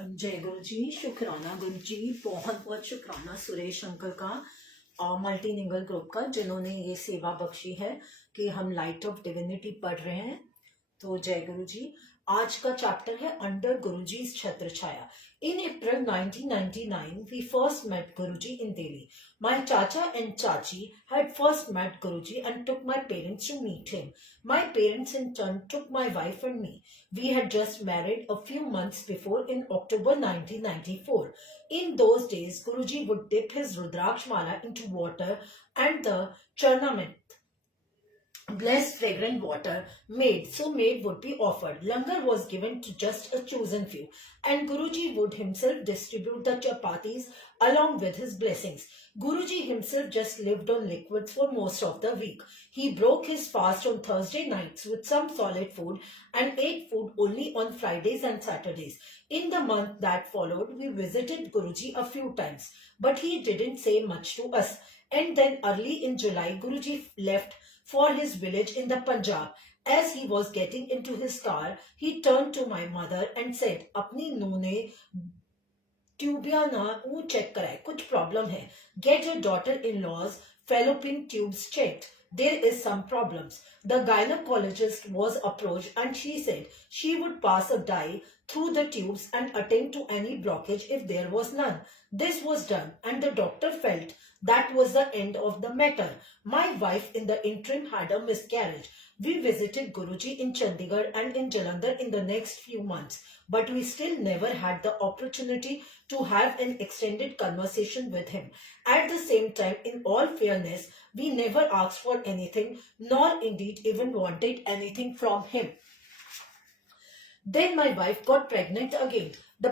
जय गुरु जी, शुक्राना गुरु जी, बहुत बहुत शुक्राना सुरेश अंकल का मल्टीलिंगुअल ग्रुप का, जिन्होंने ये सेवा बख्शी है कि हम लाइट ऑफ डिविनिटी पढ़ रहे हैं। तो जय गुरु जी। आज का चैप्टर है अंडर गुरुजी's छत्र छाया। In April 1999, we first met Guruji in Delhi. My Chacha and Chachi had first met Guruji and took my parents to meet him. My parents in turn took my wife and me. We had just married a few months before in October 1994. In those days, Guruji would dip his Rudraksh mala into water and the Charnamrit, blessed fragrant water made would be offered. Langar was given to just a chosen few, and Guruji would himself distribute the chapatis along with his blessings. Guruji himself just lived on liquids for most of the week. He broke his fast on Thursday nights with some solid food and ate food only on Fridays and Saturdays. In the month that followed, we visited Guruji a few times, but he didn't say much to us. And then early in July, Guruji left for his village in the Punjab. As he was getting into his car, he turned to my mother and said, "अपनी नूह ने ट्यूबिया ना वो check कराए, कुछ problem है. Get your daughter-in-law's fallopian tubes checked. There is some problems." The gynecologist was approached and she said she would pass a dye through the tubes and attend to any blockage if there was none. This was done and the doctor felt that was the end of the matter. My wife in the interim had a miscarriage. We visited Guruji in Chandigarh and in Jalandhar in the next few months, but we still never had the opportunity to have an extended conversation with him. At the same time, in all fairness, we never asked for anything, nor indeed even wanted anything from him. Then my wife got pregnant again. The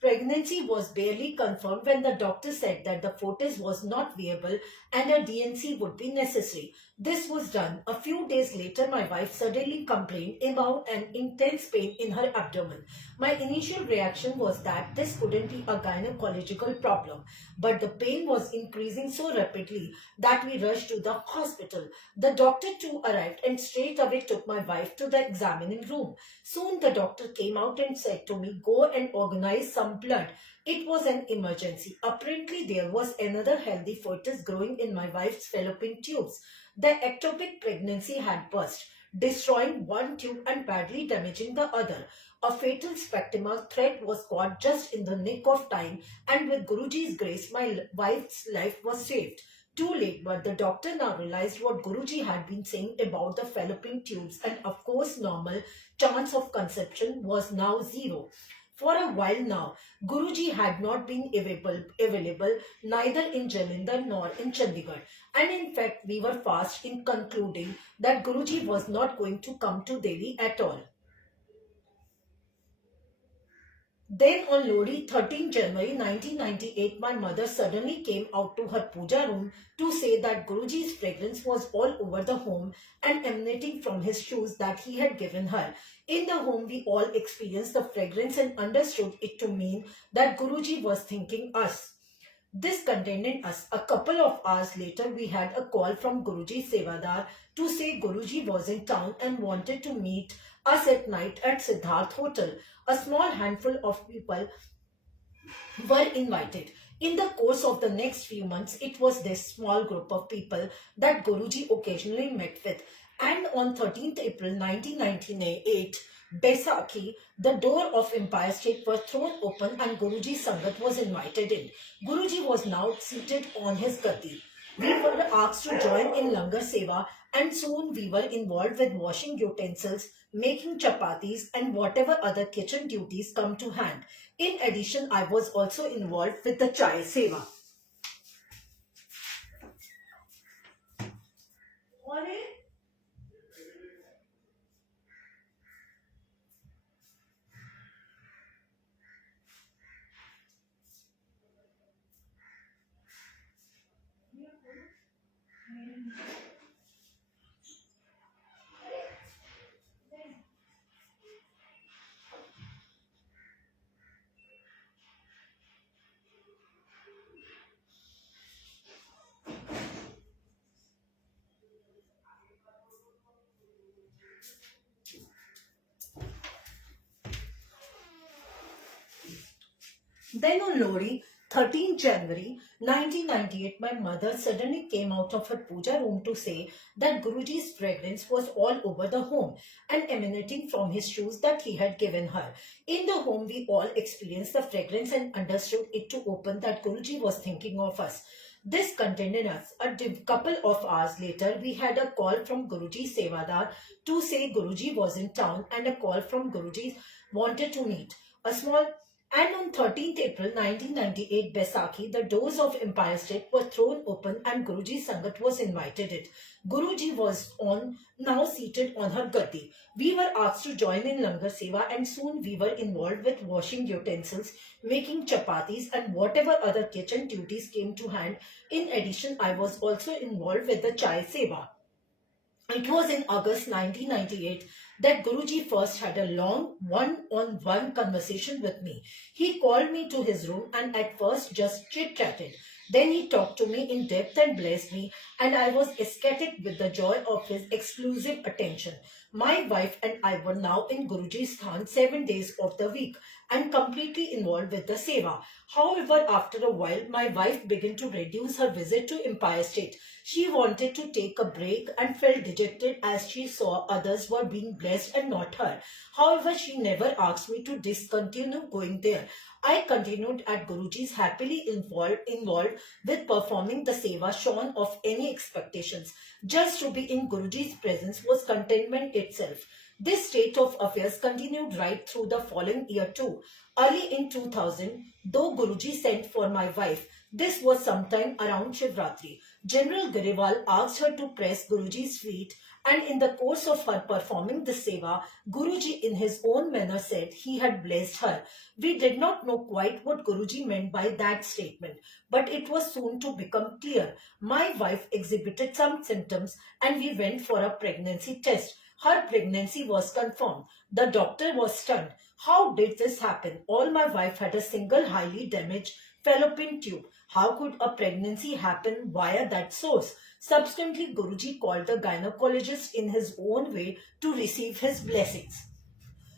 pregnancy was barely confirmed when the doctor said that the fetus was not viable and a DNC would be necessary. This was done. A few days later, my wife suddenly complained about an intense pain in her abdomen. My initial reaction was that this couldn't be a gynecological problem, but the pain was increasing so rapidly that we rushed to the hospital. The doctor too arrived and straight away took my wife to the examining room. Soon the doctor came out and said to me, "Go and organize some blood." It was an emergency. Apparently, there was another healthy fetus growing in my wife's fallopian tubes. The ectopic pregnancy had burst, destroying one tube and badly damaging the other. A fatal spectral threat was caught just in the nick of time, and with Guruji's grace, my wife's life was saved. Too late, but the doctor now realized what Guruji had been saying about the fallopian tubes, and of course, normal chance of conception was now zero. For a while now, Guruji had not been available neither in Jalandhar nor in Chandigarh. And in fact, we were fast in concluding that Guruji was not going to come to Delhi at all. Then on Lodi, 13 January 1998, my mother suddenly came out to her puja room to say that Guruji's fragrance was all over the home and emanating from his shoes that he had given her. In the home, we all experienced the fragrance and understood it to mean that Guruji was thinking us. This contented us. A couple of hours later, we had a call from Guruji's Sevadar to say Guruji was in town and wanted to meet us at night at Siddharth Hotel. A small handful of people were invited. In the course of the next few months, it was this small group of people that Guruji occasionally met with. And on 13th April 1998, Baisakhi, the door of Empire State was thrown open and Guruji Sangat was invited in. Guruji was now seated on his gati. We were asked to join in Langar Seva and soon we were involved with washing utensils, making chapatis and whatever other kitchen duties come to hand. In addition, I was also involved with the Chai Seva. Then on Lodi, 13th January 1998, my mother suddenly came out of her puja room to say that Guruji's fragrance was all over the home and emanating from his shoes that he had given her. In the home, we all experienced the fragrance and understood it to open that Guruji was thinking of us. This contented us. Couple of hours later, we had a call from Guruji Sevadar to say Guruji was in town and a call from Guruji wanted to meet. A small and on 13th April 1998 Baisakhi, the doors of Empire State were thrown open and Guruji Sangat was invited it. Guruji was now seated on her gati. We were asked to join in Langar Seva and soon we were involved with washing utensils, making chapatis and whatever other kitchen duties came to hand. In addition, I was also involved with the Chai Seva. It was in August 1998 that Guruji first had a long one-on-one conversation with me. He called me to his room and at first just chit-chatted. Then he talked to me in depth and blessed me, and I was ecstatic with the joy of his exclusive attention. My wife and I were now in Guruji's Khan 7 days of the week and completely involved with the seva. However, after a while, my wife began to reduce her visit to Empire State. She wanted to take a break and felt dejected as she saw others were being blessed and not her. However, she never asked me to discontinue going there. I continued at Guruji's happily involved with performing the seva shorn of any expectations. Just to be in Guruji's presence was contentment itself. This state of affairs continued right through the following year too. Early in 2000, though Guruji sent for my wife, this was sometime around Shivratri. General Gariwal asked her to press Guruji's feet, and in the course of her performing the seva, Guruji in his own manner said he had blessed her. We did not know quite what Guruji meant by that statement, but it was soon to become clear. My wife exhibited some symptoms and we went for a pregnancy test. Her pregnancy was confirmed. The doctor was stunned. How did this happen? All my wife had a single highly damaged fallopian tube. How could a pregnancy happen via that source? Subsequently, Guruji called the gynecologist in his own way to receive his blessings.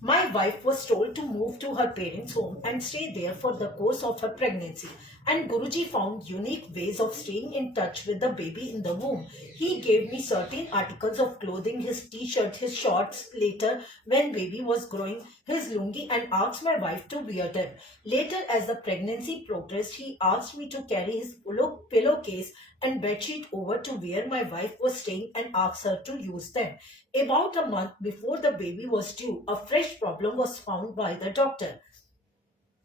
My wife was told to move to her parents' home and stay there for the course of her pregnancy. And Guruji found unique ways of staying in touch with the baby in the womb. He gave me certain articles of clothing, his t-shirt, his shorts, later when baby was growing, his lungi, and asked my wife to wear them. Later, as the pregnancy progressed, he asked me to carry his pillowcase and bedsheet over to where my wife was staying and asked her to use them. About a month before the baby was due, a fresh problem was found by the doctor.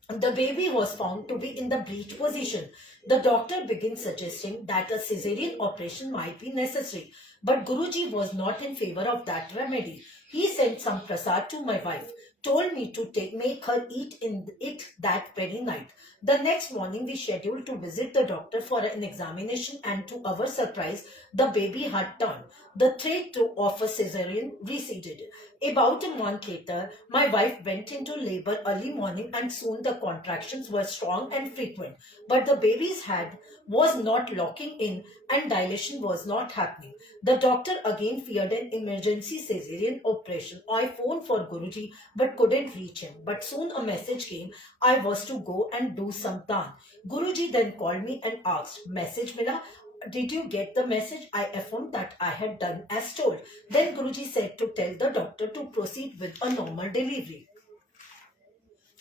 The baby was found to be in the breech position. The doctor began suggesting that a cesarean operation might be necessary, but Guruji was not in favor of that remedy. He sent some prasad to my wife, told me to make her eat it that very night. The next morning, we scheduled to visit the doctor for an examination, and to our surprise, the baby had turned. The threat of a cesarean receded. About a month later, my wife went into labor early morning and soon the contractions were strong and frequent. But the baby's head was not locking in and dilation was not happening. The doctor again feared an emergency cesarean operation. I phoned for Guruji but couldn't reach him. But soon a message came. I was to go and do some daan. Guruji then called me and asked, "Message mila? Did you get the message?" I affirmed that I had done as told. Then Guruji said to tell the doctor to proceed with a normal delivery.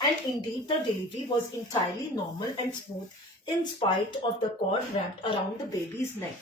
And indeed the delivery was entirely normal and smooth in spite of the cord wrapped around the baby's neck.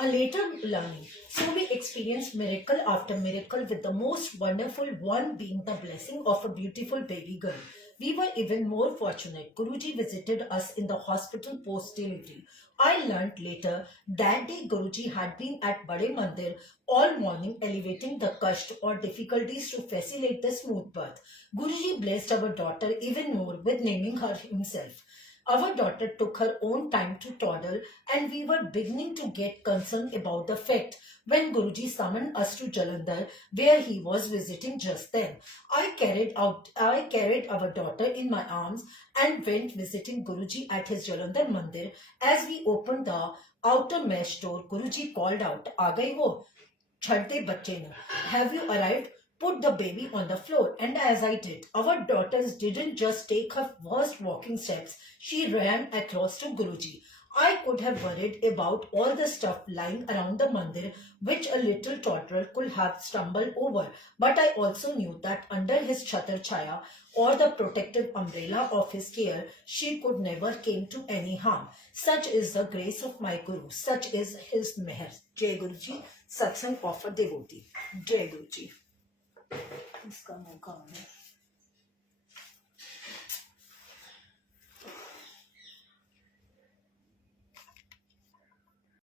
A later learning. So we experienced miracle after miracle, with the most wonderful one being the blessing of a beautiful baby girl. We were even more fortunate. Guruji visited us in the hospital post-delivery. I learnt later that day Guruji had been at Bade Mandir all morning elevating the kashta or difficulties to facilitate the smooth birth. Guruji blessed our daughter even more with naming her himself. Our daughter took her own time to toddle, and we were beginning to get concerned about the fact when Guruji summoned us to Jalandhar, where he was visiting just then. I carried our daughter in my arms and went visiting Guruji at his Jalandhar Mandir. As we opened the outer mesh door, Guruji called out, "Aa gayi ho? Chhadde bacche ne. Have you arrived? Put the baby on the floor." And as I did, our daughters didn't just take her first walking steps, she ran across to Guruji. I could have worried about all the stuff lying around the mandir which a little toddler could have stumbled over, but I also knew that under his chatar chaya or the protective umbrella of his care, she could never came to any harm. Such is the grace of my Guru, such is his meher. Jai Guruji, Satsang of a devotee. Jai Guruji. इसका मौका है